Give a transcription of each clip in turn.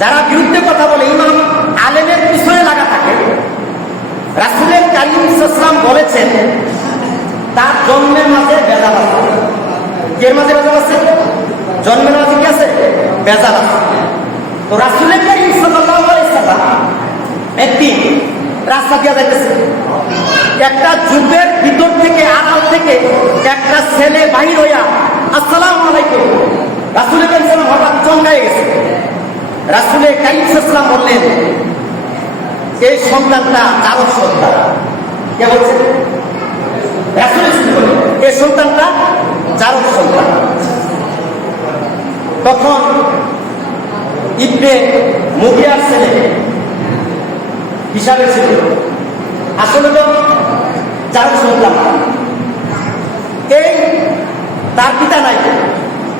যারা বিরুদ্ধে কথা বলে ইমাম আলেমের পিছনে লাগা থাকে। রাসূলের কারীম সাল্লাল্লাহু আলাইহি ওয়াসাল্লাম বলেছেন তার জন্মের মাঝে বেজাল আছে। এর মাঝে বেজাল আছে? জন্মের মাঝে কি আছে? বেজাল আছে। তো রাসূলের কারীম সাল্লাল্লাহু আলাইহি ওয়াসাল্লাম একদিন রাস্তা দিয়ে যাইতেছে, একটা যুগের ভিতর থেকে আড়াল থেকে একটা ছেলে বাহির হইয়া আসসালামু আলাইকুম, রাসূলের কারীম সাল্লাল্লাহু আলাইহি ওয়াসাল্লাম হঠাৎ চমকায় গেছে। রাসূলের কারীম সাল্লাল্লাহু আলাইহি ওয়াসাল্লাম বললেন এই সন্তানটা জারজ সন্তান। কে বলছে? রাসূল বললেন এই সন্তানটা জারজ সন্তান। তখন ইবনে মুগিয়ার ছেলে হিসাবে ছিল, আসলে তো জারজ সন্তান। এই তার পিতা নাই,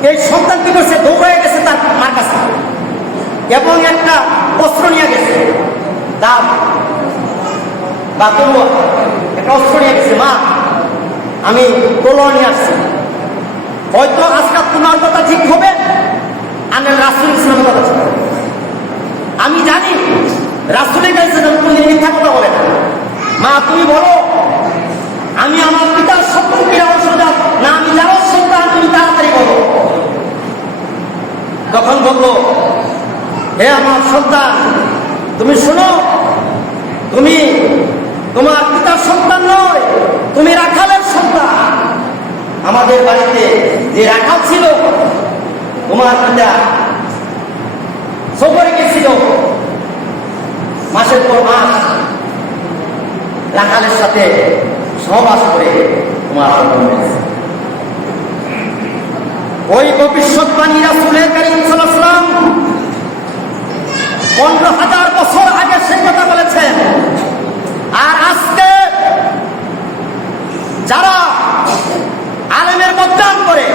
এই সন্তান কি করছে? দৌড়ে গেছে তার মার কাছে এবং একটা অস্ত্র নিয়ে গেছে, দাম বা তলোয়ার, একটা অস্ত্র নিয়ে গেছে। মা, আমি তলোয়ার নিয়ে আসছি, হয়তো আজকাল তোমার কথা ঠিক হবে, আমি রাসূল ইসলামের কথা ঠিক হবে। আমি জানি রাসূলের কাছে তুমি মিথ্যা কথা বলে না। মা, তুমি বলো আমি আমার পিতার সম্পর্কে অংশদার না, আমি যার সন্তান, তুমি তাড়াতাড়ি বলো। তখন বললো, হে আমার সন্তান, তুমি শোনো, তুমি তোমার পিতার সন্তান নয়, তুমি রাখালের সন্তান। আমাদের বাড়িতে যে রাখাল ছিল, তোমার পিতা সফরে গেছিল, মাসের পর মাস রাখালের সাথে সহবাস করে তোমার সন্তান হয়েছে। ওই ভবিষ্যৎবাণী রাসূলের কারীম সাল্লাল্লাহু আলাইহি ওয়াসাল্লাম 15,000 বছর আগে সেই কথা বলেছেন। আর আজকে যারা আলেমের বদনাম করে,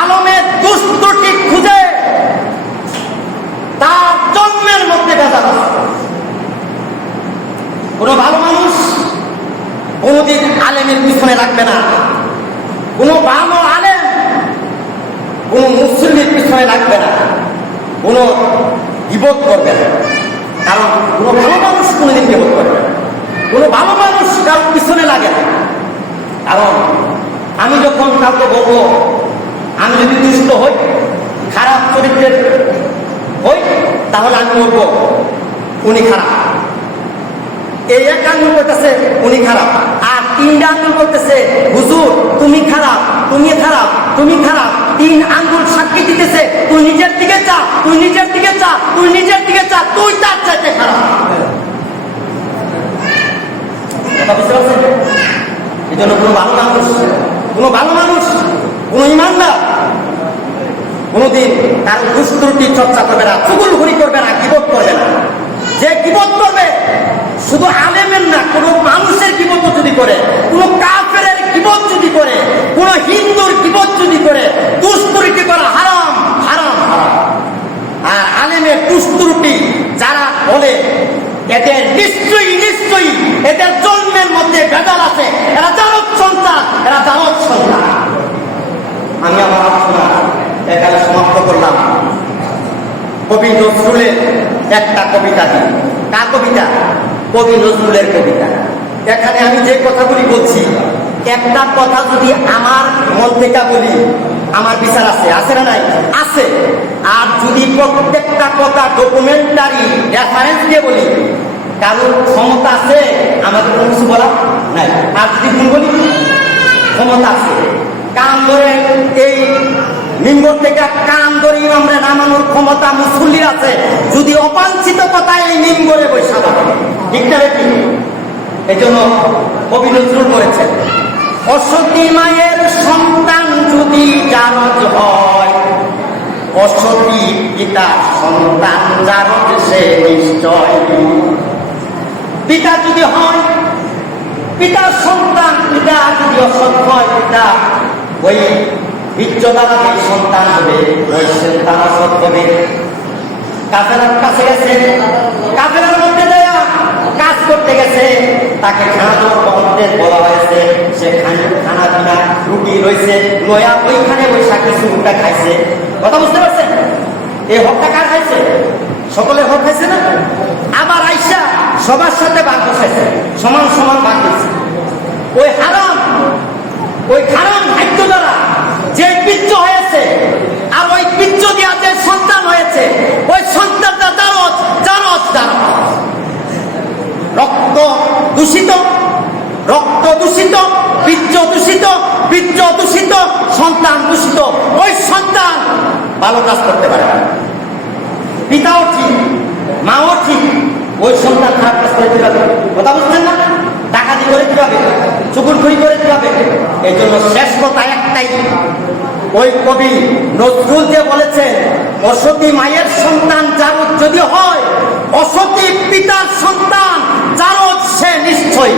আলমের দুষ্টটি খুঁজে তার জন্মের মধ্যে ভেজাল আছে। কোনো ভালো মানুষ কোনোদিন আলেমের পিছনে রাখবে না, কোনো ভালো আলেম কোনো মুসলিমের পিছনে রাখবে না, কোনো গীবত করবে না। কারণ কোনো ভালো মানুষ কোনোদিন গীবত করবে না, কোনো ভালো মানুষ কারোর পিছনে লাগে না। কারণ আমি যখন কাউকে বলবো আমি যদি দুষ্ট হই, খারাপ চরিত্রের হই, তাহলে আমি বলবো উনি খারাপ। এই এক আঙুল করতেছে উনি খারাপ, আর 3টা আঙুল করতেছে হুজুর তুমি খারাপ, তুমি খারাপ, তুমি খারাপ। 3 আঙ্গুল সাক্ষী দিতেছে তুই নিজের দিকে চা, তুই নিজের দিকে চা, তুই নিজের দিকে চা, তুই তার চাইতে খারাপ। বুঝতে পারছেন? এই জন্য কোনো ভালো মানুষ, কোনো ভালো মানুষ, কোনো ইমানদার কোনোদিন কারো দুষ্টুটি চর্চা করবে না, চুগলখড়ি করবে না, গীবত করবে না। যে গীবত করবে শুধু আলেমের না, কোনো মানুষের গীবত যদি করে, কোনো কাফেরের গীবত যদি করে, কোনো হিন্দুর গীবত যদি করে, দুষ্টুটি করা হারাম, হারাম, হারাম। আর আলেমের দুষ্টুটি যারা বলে এদের নিশ্চয়ই নিশ্চয়ই এদের জন্মের মধ্যে ভেজাল আছে, এরা জারজ সন্তান, এরা জারজ সন্তান। আমি আমার আলোচনা এখানে সমাপ্ত করলাম কবি নজরুলের একটা কবিতা দিয়ে। কার কবিতা? কবি নজরুলের কবিতা। এখানে আমি যে কথাগুলি বলছি, একটা কথা যদি আমার মন থেকে বলি, আমার বিচার আছে, আছে না নাই? আছে। আর যদি প্রত্যেকটা কথা ডকুমেন্টারি রেফারেন্স দিয়ে বলি, কারোর ক্ষমতা আছে আমাদের কোনো কিছু বলা নাই। আর যদি ভুল বলি, ক্ষমতা আছে। কান ধরে এই মিম্বর থেকে কান ধরে ইমামরে নামানোর ক্ষমতা মুসল্লির আছে, যদি অবাঞ্ছিত কথা এই মিম্বরে বৈশাখ হবে। ঠিক না? এই জন্য কবি নজরুল বলেছেন, অসতী মায়ের সন্তান যদি জারজ হয়, অসতী পিতার সন্তান জারজ সে নিশ্চয়। পিতা যদি হয় পিতার সন্তান, পিতা যদি অসৎ হয়, পিতা ওই বিচ্ছদার সন্তান হবে, ওই সন্তান অসৎ হবে। কাফেরার কাছে গেছে, কাফেরার মধ্যে দেয়া কাজ করতে গেছে, তাকে খানাদের বলা হয়েছে, সে খানা পিনা রুটি রয়েছে লয়া ওইখানে ওই সাথে শুরুটা খাইছে। কথা বুঝতে পারছেন? এই হকটা কার খাইছে? সকলে হক খাইছে না? আবার আইসা সবার সাথে ভাগ বসাইছে, সমান সমান ভাগ দিচ্ছে। ওই হারাম ভাগ্য দ্বারা যে পিচ্ছ হয়েছে, আর ওই পিচ্ছ দিয়া যে সন্তান হয়েছে, ওই সন্তানটা জারজ রক্ত দূষিত, বীর্য দূষিত, সন্তান দূষিত। ওই সন্তান ভালো কাজ করতে পারে না। পিতাও ঠিক, মাও ঠিক, ওই সন্তান খারাপ কাজ করে কিভাবে? কথা বুঝছেন না? ডাকাতি করে কিভাবে? চুকুরখুরি করে কিভাবে? এই জন্য শেষ কথা একটাই, ওই কবি নজরুল যে বলেছেন, অসতী মায়ের সন্তান জারজ যদি হয়, অসতী পিতার সন্তান জারজ সে নিশ্চয়ই।